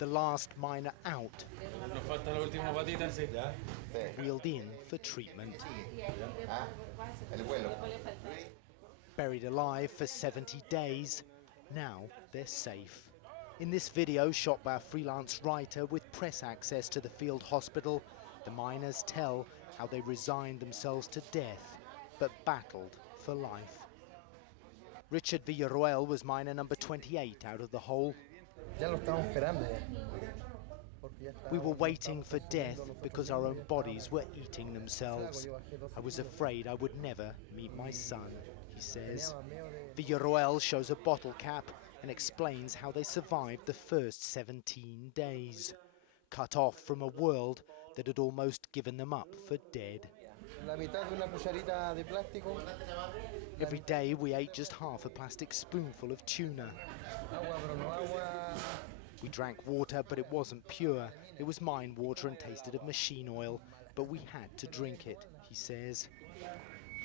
the last miner out, wheeled in for treatment. Buried alive for 70 days, now they're safe. In this video, shot by a freelance writer with press access to the field hospital, the miners tell how they resigned themselves to death, but battled for life. Richard Villarroel was miner number 28 out of the hole. We were waiting for death because our own bodies were eating themselves. I was afraid I would never meet my son, he says. Villarroel shows a bottle cap and explains how they survived the first 17 days, cut off from a world that had almost given them up for dead. Every day we ate just half a plastic spoonful of tuna. We drank water, but it wasn't pure. It was mine water and tasted of machine oil, but we had to drink it, he says.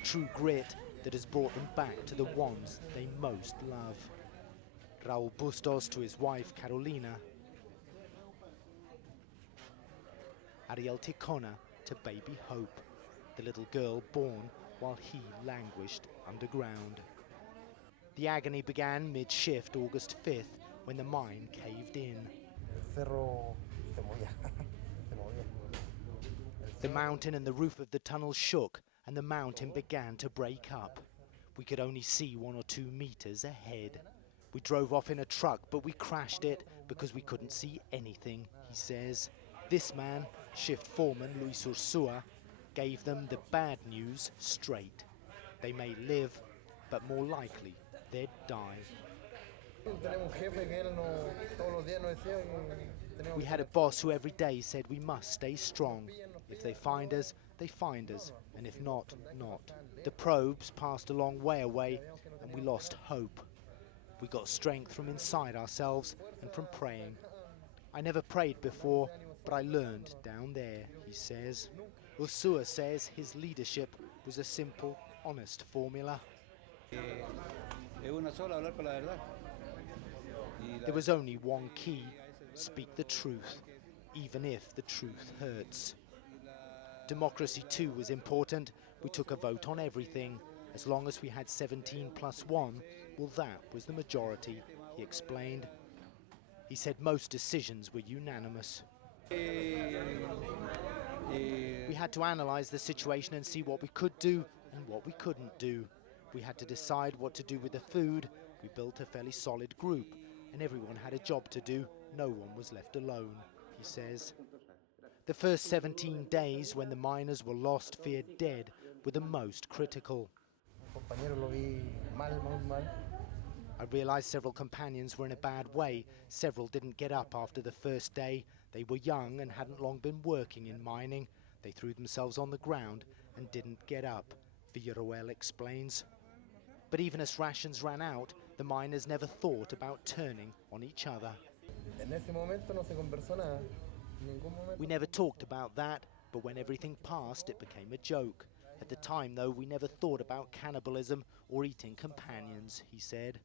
True grit that has brought them back to the ones they most love. Raul Bustos to his wife Carolina. Ariel Ticona to baby Hope, the little girl born while he languished underground. The agony began mid-shift August 5th when the mine caved in. The mountain and the roof of the tunnel shook and the mountain began to break up. We could only see 1 or 2 meters ahead. We drove off in a truck, but we crashed it because we couldn't see anything, he says. This man, shift foreman Luis Ursua, gave them the bad news straight. They may live, but more likely they'd die. We had a boss who every day said we must stay strong. If they find us, they find us, and if not, not. The probes passed a long way away, and we lost hope. We got strength from inside ourselves and from praying. I never prayed before, but I learned down there, he says. Ursua says his leadership was a simple, honest formula. There was only one key: speak the truth, even if the truth hurts. Democracy too was important. We took a vote on everything. As long as we had 17 plus 1, well, that was the majority, he explained. He said most decisions were unanimous. We had to analyze the situation and see what we could do and what we couldn't do. We had to decide what to do with the food. We built a fairly solid group, and everyone had a job to do. No one was left alone, he says. The first 17 days, when the miners were lost, feared dead, were the most critical. I realized several companions were in a bad way. Several didn't get up after the first day. They were young and hadn't long been working in mining. They threw themselves on the ground and didn't get up, Villarroel explains. But even as rations ran out, the miners never thought about turning on each other. We never talked about that, but when everything passed, it became a joke. At the time, though, we never thought about cannibalism or eating companions, he said.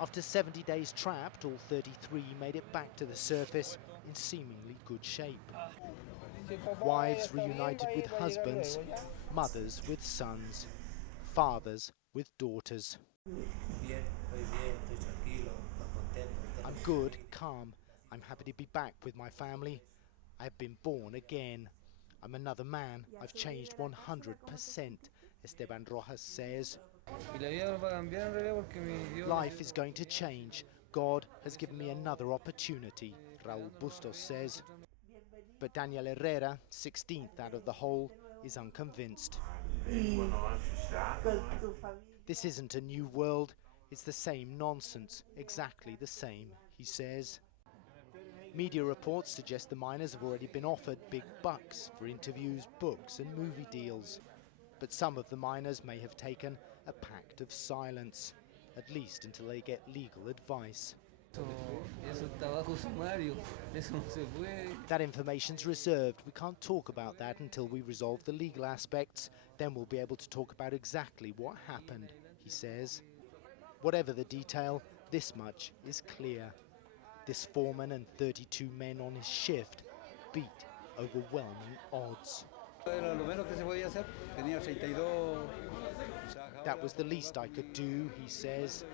After 70 days trapped, all 33 made it back to the surface in seemingly good shape. Wives reunited with husbands, mothers with sons, fathers with daughters. I'm good, calm. I'm happy to be back with my family. I have been born again. I'm another man. I've changed 100%, Esteban Rojas says. Life is going to change. God has given me another opportunity, Raul Bustos says. But Daniel Herrera, 16th out of the hole, is unconvinced. This isn't a new world. It's the same nonsense, exactly the same, he says. Media reports suggest the miners have already been offered big bucks for interviews, books and movie deals. But some of the miners may have taken a pact of silence, at least until they get legal advice. That information's reserved. We can't talk about that until we resolve the legal aspects. Then we'll be able to talk about exactly what happened, he says. Whatever the detail, this much is clear. This foreman and 32 men on his shift beat overwhelming odds. That was the least I could do, he says.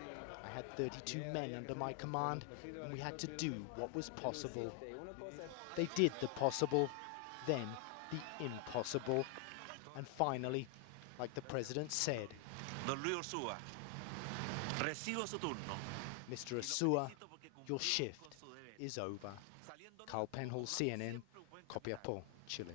I had 32 men under my command, and we had to do what was possible. They did the possible, then the impossible, and finally, like the president said, Mr. Asua, your shift is over. Karl Penhaul, CNN, Copiapó, Chile.